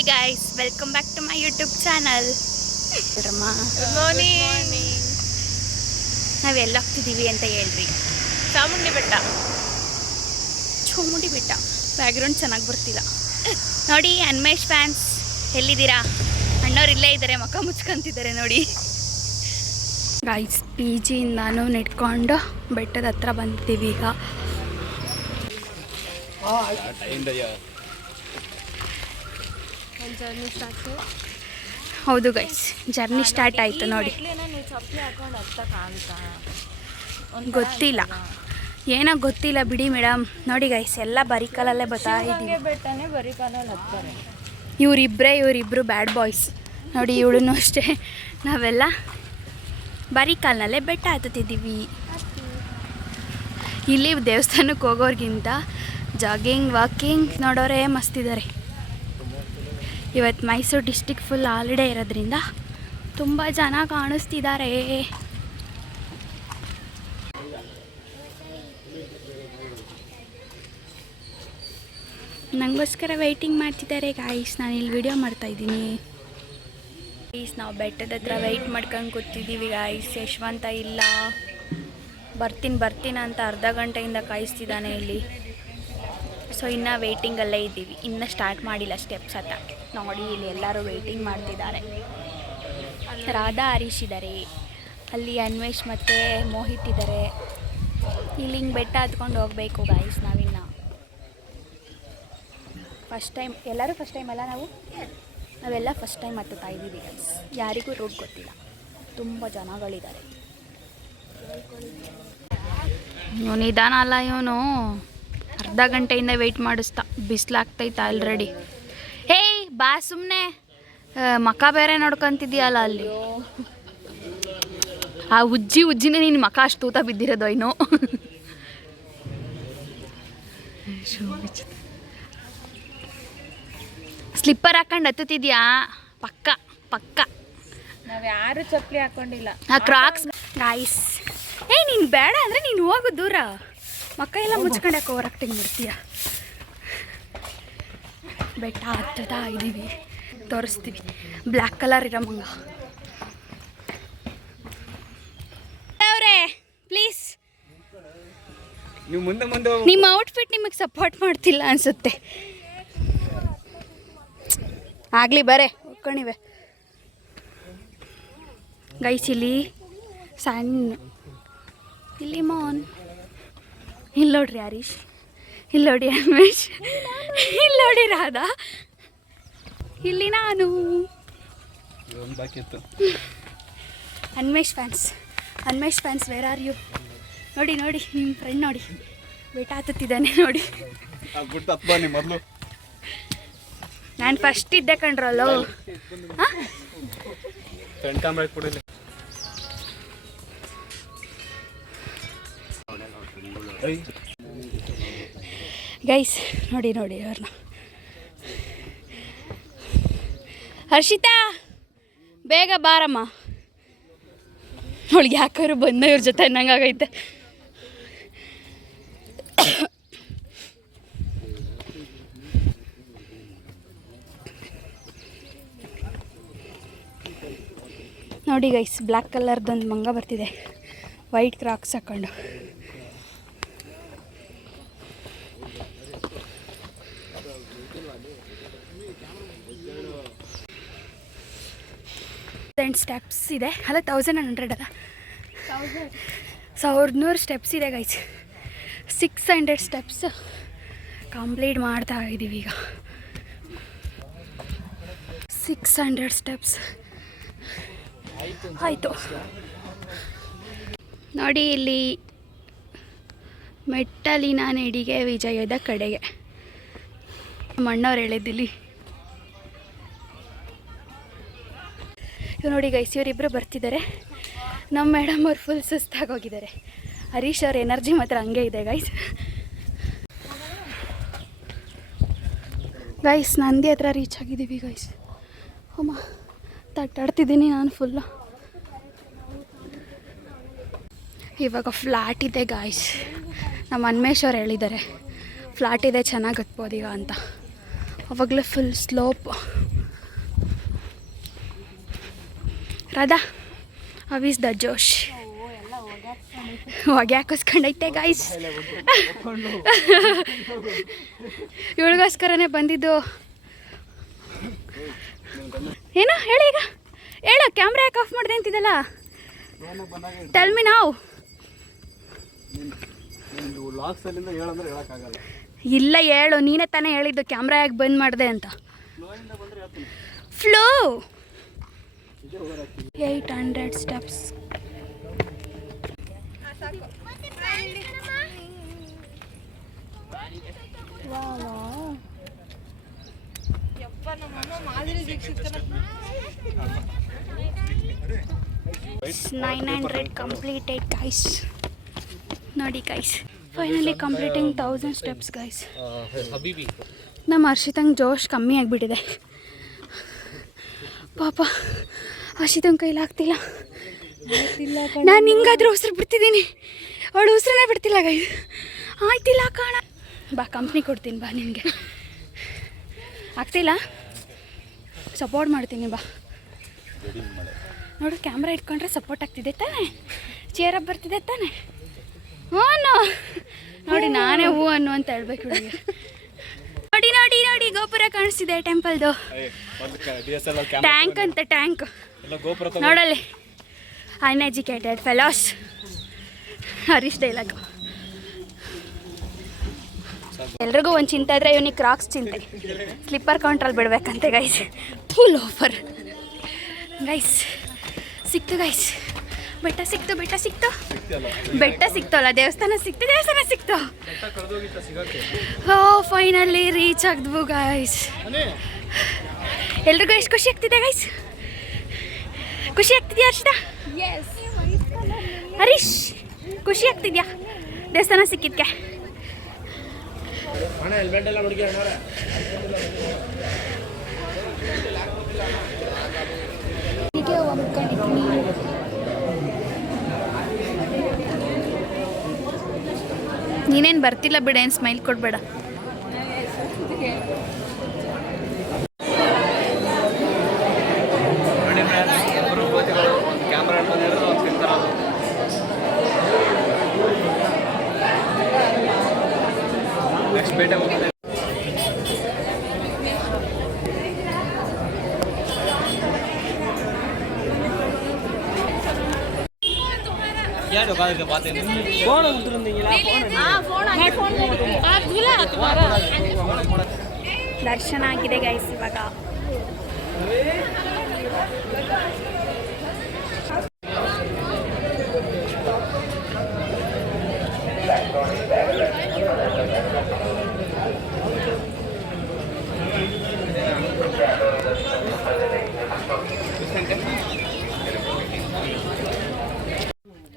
Hi guys, welcome back to my YouTube channel. Good morning. ನಾವೆಲ್ಲ ಹೋಗ್ತಿದ್ದೀವಿ ಅಂತ ಹೇಳ್ರಿ. ಚಾಮುಂಡಿ ಬೆಟ್ಟ. ಬ್ಯಾಕ್ಗ್ರೌಂಡ್ ಚೆನ್ನಾಗಿ ಬರ್ತಿಲ್ಲ ನೋಡಿ. ಅನ್ಮೇಶ್ ಫ್ಯಾನ್ಸ್ ಎಲ್ಲಿದ್ದೀರಾ? ಅಣ್ಣವ್ರು ಇಲ್ಲೇ ಇದ್ದಾರೆ, ಮುಖ ಮುಚ್ಕೊಂತಿದ್ದಾರೆ ನೋಡಿ. ಗಾಯ್ಸ್, ಪಿ ಜಿಯಿಂದಾನು ನೆಡ್ಕೊಂಡು ಬೆಟ್ಟದ ಹತ್ರ ಬಂದಿದ್ದೀವಿ ಈಗ. ಹೌದು ಗೈಸ್, ಜರ್ನಿ ಸ್ಟಾರ್ಟ್ ಆಯಿತು ನೋಡಿ. ಗೊತ್ತಿಲ್ಲ, ಏನೋ ಗೊತ್ತಿಲ್ಲ ಬಿಡಿ ಮೇಡಮ್. ನೋಡಿ ಗೈಸ್, ಎಲ್ಲ ಬರೀ ಕಾಲಲ್ಲೇ ಬರ್ತಾ ಇದ್ದೀವಿ. ಇವರಿಬ್ಬರು ಬ್ಯಾಡ್ ಬಾಯ್ಸ್ ನೋಡಿ. ಇವಳನ್ನು ಅಷ್ಟೇ, ನಾವೆಲ್ಲ ಬರೀ ಕಾಲನಲ್ಲೇ ಬೆಟ್ಟ ಹತ್ತುತ್ತಿದ್ದೀವಿ. ಇಲ್ಲಿ ದೇವಸ್ಥಾನಕ್ಕೆ ಹೋಗೋರ್ಗಿಂತ ಜಾಗಿಂಗ್ ವಾಕಿಂಗ್ ನೋಡೋರೇ ಮಸ್ತಿದ್ದಾರೆ. ಇವತ್ತು ಮೈಸೂರು ಡಿಸ್ಟಿಕ್ ಫುಲ್ ಹಾಲಿಡೇ ಇರೋದ್ರಿಂದ ತುಂಬ ಜನ ಕಾಣಿಸ್ತಿದ್ದಾರೆ. ನನಗೋಸ್ಕರ ವೆಯ್ಟಿಂಗ್ ಮಾಡ್ತಿದ್ದಾರೆ ಗಾಯ್ಸ್. ನಾನು ಇಲ್ಲಿ ವಿಡಿಯೋ ಮಾಡ್ತಾಯಿದ್ದೀನಿ ಗೈಸ್. ನಾವು ಬೆಟ್ಟದ ಹತ್ರ ವೆಯ್ಟ್ ಮಾಡ್ಕೊಂಡು ಕೂತಿದ್ದೀವಿ ಗಾಯ್ಸ್. ಯಶವಂತ ಇಲ್ಲ, ಬರ್ತೀನಿ ಅಂತ ಅರ್ಧ ಗಂಟೆಯಿಂದ ಕಾಯಿಸ್ತಿದ್ದಾನೆ ಇಲ್ಲಿ. ಸೊ ಇನ್ನೂ ವೆಯ್ಟಿಂಗಲ್ಲೇ ಇದ್ದೀವಿ, ಇನ್ನೂ ಸ್ಟಾರ್ಟ್ ಮಾಡಿಲ್ಲ ಸ್ಟೆಪ್ಸ್ ಹತ್ತಕ್ಕೆ. ನೋಡಿ ಇಲ್ಲಿ ಎಲ್ಲರೂ ವೆಯ್ಟಿಂಗ್ ಮಾಡ್ತಿದ್ದಾರೆ. ರಾಧಾ ಹರೀಶ್ ಇದ್ದಾರೆ, ಅಲ್ಲಿ ಅನ್ವೇಶ್ ಮತ್ತು ಮೋಹಿತ್ ಇದ್ದಾರೆ. ಇಲ್ಲಿ ಹಿಂಗೆ ಬೆಟ್ಟ ಹತ್ಕೊಂಡು ಹೋಗಬೇಕು ಗಾಯ್ಸ್. ನಾವಿನ್ನು ಫಸ್ಟ್ ಟೈಮ್, ಎಲ್ಲರೂ ಫಸ್ಟ್ ಟೈಮ್ ಅಲ್ಲ, ನಾವೆಲ್ಲ ಫಸ್ಟ್ ಟೈಮ್ ಹತ್ತುತ್ತಾ ಇದ್ದೀವಿ ಗೈಸ್. ಯಾರಿಗೂ ರೂಟ್ ಗೊತ್ತಿಲ್ಲ, ತುಂಬ ಜನಗಳಿದ್ದಾರೆ. ನಿಧಾನ ಅಲ್ಲ ಇವನು, ಅರ್ಧ ಗಂಟೆಯಿಂದ ವೆಯ್ಟ್ ಮಾಡಿಸ್ತಾ. ಬಿಸಿಲಾಗ್ತೈತೆ ಆಲ್ರೆಡಿ. ಹೇಯ್ ಬಾ, ಸುಮ್ಮನೆ ಮಕ ಬೇರೆ ನೋಡ್ಕೊತಿದ್ಯಲ್ಲ ಅಲ್ಲಿ. ಆ ಉಜ್ಜಿನೇ ನಿನ್ನ ಮಕ ಅಷ್ಟು ತೂತ ಬಿದ್ದಿರೋದು ಏನೋ. ಸ್ಲಿಪ್ಪರ್ ಹಾಕೊಂಡು ಹತ್ತುತ್ತಿದ್ಯಾ? ಪಕ್ಕ ನಾವು ಯಾರು ಚಪ್ಪಲಿ ಹಾಕೊಂಡಿಲ್ಲ. ಆ ಕ್ರಾಕ್ಸ್ ಗಾಯ್ಸ್. ನೀನು ಬೇಡ ಅಂದರೆ ನೀನು ಹೋಗು ದೂರ. ಮಕ್ಕ ಎಲ್ಲ ಮುಚ್ಕೊಂಡು ಯಾಕೆ ಓವರ್ ಆಕ್ಟಿಂಗ್ ಮಾಡ್ತೀಯ? ಬೆಟ್ಟ ಹತ್ತುತ್ತಾ ಇದ್ದೀವಿ, ತೋರಿಸ್ತೀವಿ. ಬ್ಲ್ಯಾಕ್ ಕಲರ್ ಇರೋ ಮಂಗ ಅವರೇ, ಪ್ಲೀಸ್. ನಿಮ್ಮ ಔಟ್ಫಿಟ್ ನಿಮಗೆ ಸಪೋರ್ಟ್ ಮಾಡ್ತಿಲ್ಲ ಅನಿಸುತ್ತೆ. ಆಗಲಿ ಬರೇ ಹೋಗ್ಕೊಂಡಿವೆ ಗೈಸ್. ಇಲ್ಲಿ ಸಣ್ಣ, ಇಲ್ಲಿ ಮೋನ್, ಇಲ್ಲಿ ನೋಡ್ರಿ ಹರೀಶ್, ಇಲ್ಲಿ ನೋಡಿ ಅನ್ವೇಶ್, ಇಲ್ಲಿ ನೋಡಿ ರಾಧಾ, ಇಲ್ಲಿ ನಾನು. Anvesh fans where are you? ನೋಡಿ ನಿಮ್ಮ ಫ್ರೆಂಡ್ ನೋಡಿ ಬೆಟ್ಟ ಹತ್ತುತ್ತಿದ್ದಾನೆ ನೋಡಿ. ನಾನು ಫಸ್ಟ್ ಇದ್ದೆ ಕಣ್ರಲ್ಲೋ. ಗೈಸ್ ನೋಡಿ ಅವ್ರನ್ನ. ಹರ್ಷಿತಾ ಬೇಗ ಬಾರಮ್ಮ. ಅವಳಿಗೆ ಯಾಕಾದ್ರು ಬಂದ ಇವ್ರ ಜೊತೆ ಅನ್ನಂಗಾಗೈತೆ. ನೋಡಿ ಗೈಸ್, ಬ್ಲ್ಯಾಕ್ ಕಲರ್ದೊಂದು ಮಂಗ ಬರ್ತಿದೆ, ವೈಟ್ ಕ್ರಾಕ್ಸ್ ಹಾಕೊಂಡು. ಸ್ಟೆಪ್ಸ್ ಇದೆ ಅಲ್ಲ, 1100 ಅಲ್ಲ, 1100 ಸ್ಟೆಪ್ಸ್ ಇದೆ ಗೈಸ್. 600 ಸ್ಟೆಪ್ಸ್ ಕಂಪ್ಲೀಟ್ ಮಾಡ್ತಾ ಇದ್ದೀವಿ ಈಗ. 600 ಸ್ಟೆಪ್ಸ್ ಆಯಿತು ನೋಡಿ. ಇಲ್ಲಿ ಮೆಟ್ಟಲಿನ ನೆಡಿಗೆ ವಿಜಯದ ಕಡೆಗೆ ಮಣ್ಣವ್ರು ಹೇಳಿದ್ದಿಲ್ಲಿ. ಇವು ನೋಡಿ ಗೈಸ್, ಇವರಿಬ್ಬರು ಬರ್ತಿದ್ದಾರೆ. ನಮ್ಮ ಮೇಡಮ್ ಅವ್ರು ಫುಲ್ ಸುಸ್ತಾಗೋಗಿದ್ದಾರೆ. ಹರೀಶ್ ಅವ್ರ ಎನರ್ಜಿ ಮಾತ್ರ ಹಂಗೆ ಇದೆ ಗೈಸ್. ನಂದಿ ಹತ್ರ ರೀಚ್ ಆಗಿದ್ದೀವಿ ಗೈಸ್. ಅಮ್ಮ ತಟ್ಟಾಡ್ತಿದ್ದೀನಿ ನಾನು ಫುಲ್ಲು. ಇವಾಗ ಫ್ಲ್ಯಾಟ್ ಇದೆ ಗಾಯ್ಸ್. ನಮ್ಮ ಅನ್ಮೇಶ್ ಅವ್ರು ಹೇಳಿದ್ದಾರೆ ಫ್ಲ್ಯಾಟ್ ಇದೆ, ಚೆನ್ನಾಗಿ ಹತ್ಬೋದು ಈಗ ಅಂತ. ಅವಾಗಲೇ ಫುಲ್ ಸ್ಲೋಪ್. ರಾಧಾ ಅವಿಸ್ ದ ಜೋಶ್ ಹೊಗೆ ಹಾಕಿಸ್ಕೊಂಡೈತೆ ಗಾಯ್ಸ್. ಇವಳಿಗೋಸ್ಕರನೇ ಬಂದಿದ್ದು. ಏನೋ ಹೇಳಿ ಈಗ, ಹೇಳು. ಕ್ಯಾಮ್ರಾ ಯಾಕೆ ಆಫ್ ಮಾಡಿದೆ ಅಂತಿದ್ದಲ್ಲ, ಟೆಲ್ ಮಿ ನಾವು. ಇಲ್ಲ ಹೇಳು, ನೀನೇ ತಾನೇ ಹೇಳಿದ್ದು ಕ್ಯಾಮ್ರಾ ಯಾಕೆ ಬಂದ್ ಮಾಡಿದೆ ಅಂತ. Flow 800 steps. It's 900 completed guys. ನೋಡಿ guys, finally completing 1000 steps guys. ನಮ್ಮ ಹರ್ಷಿತಂಗೆ ಜೋಶ್ ಕಮ್ಮಿ ಆಗಿಬಿಟ್ಟಿದೆ ಪಾಪ. ಹರ್ಷಿತಂಗೆ ಕೈಲಾಗ್ತಿಲ್ಲ. ನಾನು ಹಿಂಗಾದ್ರೂ ಉಸಿರು ಬಿಡ್ತಿದ್ದೀನಿ, ಅವಳು ಉಸಿರನ್ನೇ ಬಿಡ್ತಿಲ್ಲ ಗೈಸ್. ಆಯ್ತಿಲ್ಲ ಕಾಣ, ಬಾ ಕಂಪ್ನಿ ಕೊಡ್ತೀನಿ ಬಾ ನಿನಗೆ. ಆಗ್ತಿಲ್ಲ, ಸಪೋರ್ಟ್ ಮಾಡ್ತೀನಿ ಬಾ. ನೋಡು, ಕ್ಯಾಮ್ರಾ ಇಟ್ಕೊಂಡ್ರೆ ಸಪೋರ್ಟ್ ಆಗ್ತಿದೆ ತಾನೆ, ಚೇರಪ್ ಬರ್ತಿದೆ ತಾನೆ. ಹ್ಞೂ ನೋಡಿ, ನಾನೇ ಹೂ ಅನ್ನು ಅಂತ ಹೇಳ್ಬೇಕು ಹುಡುಗಿ. ನೋಡಿ ನೋಡಿ ನೋಡಿ, ಗೋಪುರ ಕಾಣಿಸ್ತಿದೆ ಟೆಂಪಲ್ದು. ಟ್ಯಾಂಕ್ ಅಂತ, ಟ್ಯಾಂಕ್ ನೋಡಲ್ಲಿ. Uneducated fellows, Harish dialogue. ಎಲ್ರಿಗೂ ಒಂದು ಚಿಂತೆ ಇದ್ರೆ ಇವನಿಗೆ ಕ್ರಾಕ್ಸ್ ಚಿಂತೆ. ಸ್ಲಿಪ್ಪರ್ ಕೌಂಟ್ರಲ್ಲಿ ಬಿಡ್ಬೇಕಂತೆ ಗೈಸ್. Full offer guys. ಸಿಕ್ತು ಗೈಸ್, ಬೆಟ್ಟ ಸಿಕ್ತು, ಬೆಟ್ಟ ಸಿಕ್ತು, ಬೆಟ್ಟ ಸಿಕ್ತಲ್ಲ, ದೇವಸ್ಥಾನ ಸಿಕ್ತು, ದೇವಸ್ಥಾನ ಸಿಕ್ತು. ಫೈನಲಿ ರೀಚ್ ಆಗಿದ್ವು ಗೈಸ್. ಎಲ್ರಿಗೂ ಎಷ್ಟು ಖುಷಿ ಆಗ್ತಿದೆ ಗೈಸ್? ಖುಷಿ ಆಗ್ತಿದ್ಯಾ ಹರ್ಷಿತಾ? ಹರೀಶ್ ಖುಷಿ ಆಗ್ತಿದ್ಯಾ ದೇವಸ್ಥಾನ ಸಿಕ್ಕಿದ್ಕೆ? ನೀನೇನು ಬರ್ತಿಲ್ಲ ಬಿಡ, ಏನು ಸ್ಮೈಲ್ ಕೊಡಬೇಡ. ದರ್ಶನ ಆಗಿದೆ ಗೈಸ್ ಇವಾಗ.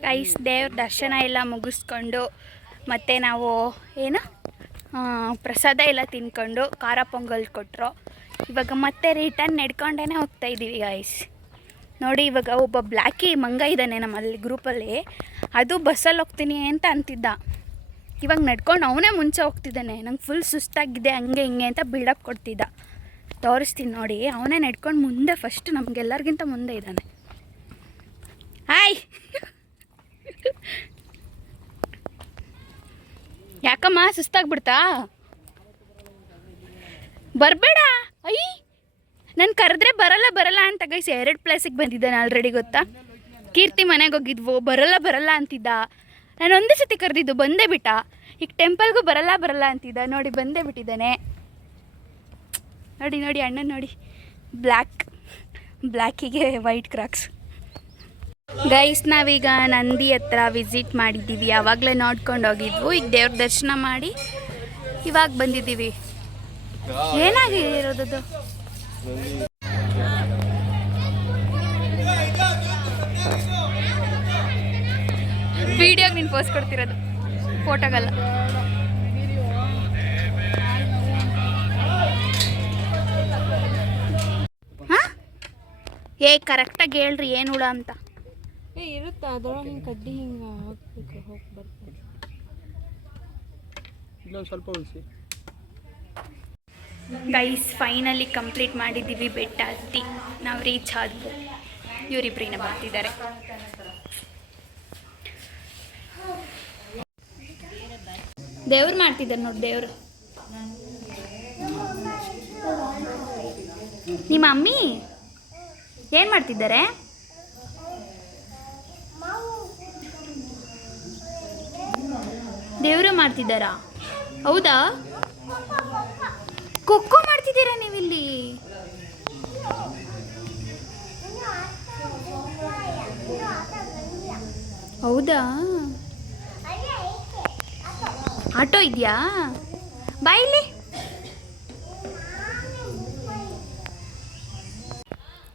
ಗೈಸ್, ದೇವ್ರ ದರ್ಶನ ಎಲ್ಲ ಮುಗಿಸ್ಕೊಂಡು ಮತ್ತು ನಾವು ಏನು ಪ್ರಸಾದ ಎಲ್ಲ ತಿನ್ಕೊಂಡು ಖಾರ ಪೊಂಗಲ್ ಕೊಟ್ಟರು. ಇವಾಗ ಮತ್ತೆ ರಿಟರ್ನ್ ನಡ್ಕೊಂಡೇ ಹೋಗ್ತಾಯಿದ್ದೀವಿ ಗೈಸ್. ನೋಡಿ, ಇವಾಗ ಒಬ್ಬ ಬ್ಲ್ಯಾಕಿ ಮಂಗ ಇದ್ದಾನೆ ನಮ್ಮಲ್ಲಿ ಗ್ರೂಪಲ್ಲಿ. ಅದು ಬಸ್ಸಲ್ಲಿ ಹೋಗ್ತೀನಿ ಅಂತ ಅಂತಿದ್ದ. ಇವಾಗ ನಡ್ಕೊಂಡು ಅವನೇ ಮುಂಚೆ ಹೋಗ್ತಿದ್ದಾನೆ. ನಂಗೆ ಫುಲ್ ಸುಸ್ತಾಗಿದೆ ಹಂಗೆ ಹಿಂಗೆ ಅಂತ ಬಿಲ್ಡಪ್ ಕೊಡ್ತಿದ್ದ. ತೋರಿಸ್ತೀನಿ ನೋಡಿ, ಅವನೇ ನಡ್ಕೊಂಡು ಮುಂದೆ ಫಸ್ಟ್ ನಮಗೆಲ್ಲರಿಗಿಂತ ಮುಂದೆ ಇದ್ದಾನೆ. ಹಾಯ್ ಯಾಕಮ್ಮ ಸುಸ್ತಾಗ್ಬಿಡ್ತಾ? ಬರಬೇಡ. ಅಯ್ಯ, ನಾನು ಕರೆದ್ರೆ ಬರಲ್ಲ ಅಂತ ಗೈಸ್ 2 ಪ್ಲೇಸಿಗೆ ಬಂದಿದ್ದಾನೆ ಆಲ್ರೆಡಿ, ಗೊತ್ತಾ? ಕೀರ್ತಿ ಮನೆಗೆ ಹೋಗಿದ್ವು, ಬರಲ್ಲ ಅಂತಿದ್ದ. ನಾನು ಒಂದೇ ಸತಿ ಕರೆದಿದ್ದು, ಬಂದೇ ಬಿಟ್ಟ. ಈಗ ಟೆಂಪಲ್ಗೂ ಬರಲ್ಲ ಅಂತಿದ್ದ. ನೋಡಿ, ಬಂದೇ ಬಿಟ್ಟಿದ್ದಾನೆ. ನೋಡಿ ನೋಡಿ ಅಣ್ಣ ನೋಡಿ, ಬ್ಲ್ಯಾಕಿಗೆ ವೈಟ್ ಕ್ರಾಕ್ಸ್. ಗೈಸ್, ನಾವೀಗ ನಂದಿ ಹತ್ರ ವಿಸಿಟ್ ಮಾಡಿದ್ದೀವಿ. ಆವಾಗಲೇ ನೋಡ್ಕೊಂಡು ಹೋಗಿದ್ವು. ಈಗ ದೇವ್ರ ದರ್ಶನ ಮಾಡಿ ಇವಾಗ ಬಂದಿದ್ದೀವಿ. ಏನಾಗಿರೋದು? ವಿಡಿಯೋಗೆ ನೀನು ಪೋಸ್ಟ್ ಕೊಡ್ತಿರೋದು, ಫೋಟೋಗಲ್ಲ. ಹಾಂ, ಕರೆಕ್ಟಾಗಿ ಹೇಳ್ರಿ ಏನು ಹುಳ ಅಂತ. ಇರುತ್ತಾ ಅದರೊಳಗೆ ಹಿಂಗೆ ಕಡ್ಡಿ ಹಿಂಗೆ ಹಾಕ್ಬೇಕು, ಹೋಗಿ ಬರ್ತೀನಿ. ಇಲ್ಲೊಂದು ಸ್ವಲ್ಪ ಉಳಿಸಿ. ಗೈಸ್ ಫೈನಲಿ ಕಂಪ್ಲೀಟ್ ಮಾಡಿದ್ದೀವಿ ಬೆಟ್ಟ ಹತ್ತಿ. ನಾವು ರೀಚ್ ಆದ್ವು. ಇವರಿಬ್ಬರಿನ ಬರ್ತಿದ್ದಾರೆ. ದೇವ್ರು ಮಾಡ್ತಿದ್ದಾರೆ ನೋಡಿ, ದೇವ್ರು. ನಿಮ್ಮ ಮಮ್ಮಿ ಏನು ಮಾಡ್ತಿದ್ದಾರೆ? ದೇವರು ಮಾಡ್ತಿದ್ದಾರಾ? ಹೌದಾ? ಖೋಖೋ ಮಾಡ್ತಿದ್ದೀರಾ ನೀವಿಲ್ಲಿ? ಹೌದಾ? ಆಟೋ ಇದೆಯಾ? ಬಾಯಿಲಿ.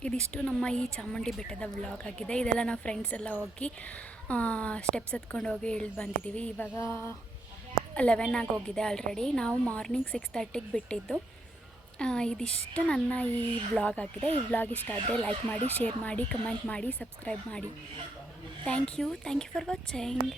ಇದಿಷ್ಟು ನಮ್ಮ ಈ ಚಾಮುಂಡಿ ಬೆಟ್ಟದ ವ್ಲಾಗ್ ಆಗಿದೆ. ಇದೆಲ್ಲ ನಾವು ಫ್ರೆಂಡ್ಸ್ ಎಲ್ಲ ಹೋಗಿ ಸ್ಟೆಪ್ಸ್ ಹತ್ಕೊಂಡು ಹೋಗಿ ಇಳಿದು ಬಂದಿದ್ದೀವಿ. ಇವಾಗ 11 ಆಗೋಗಿದೆ ಆಲ್ರೆಡಿ. ನಾವು ಮಾರ್ನಿಂಗ್ 6:30ಗೆ ಬಿಟ್ಟಿದ್ದು. ಇದಿಷ್ಟು ನನ್ನ ಈ ವ್ಲಾಗ್ ಆಗಿದೆ. ಈ ವ್ಲಾಗ್ ಇಷ್ಟ ಆದರೆ ಲೈಕ್ ಮಾಡಿ, ಶೇರ್ ಮಾಡಿ, ಕಮೆಂಟ್ ಮಾಡಿ, ಸಬ್ಸ್ಕ್ರೈಬ್ ಮಾಡಿ. Thank you for watching.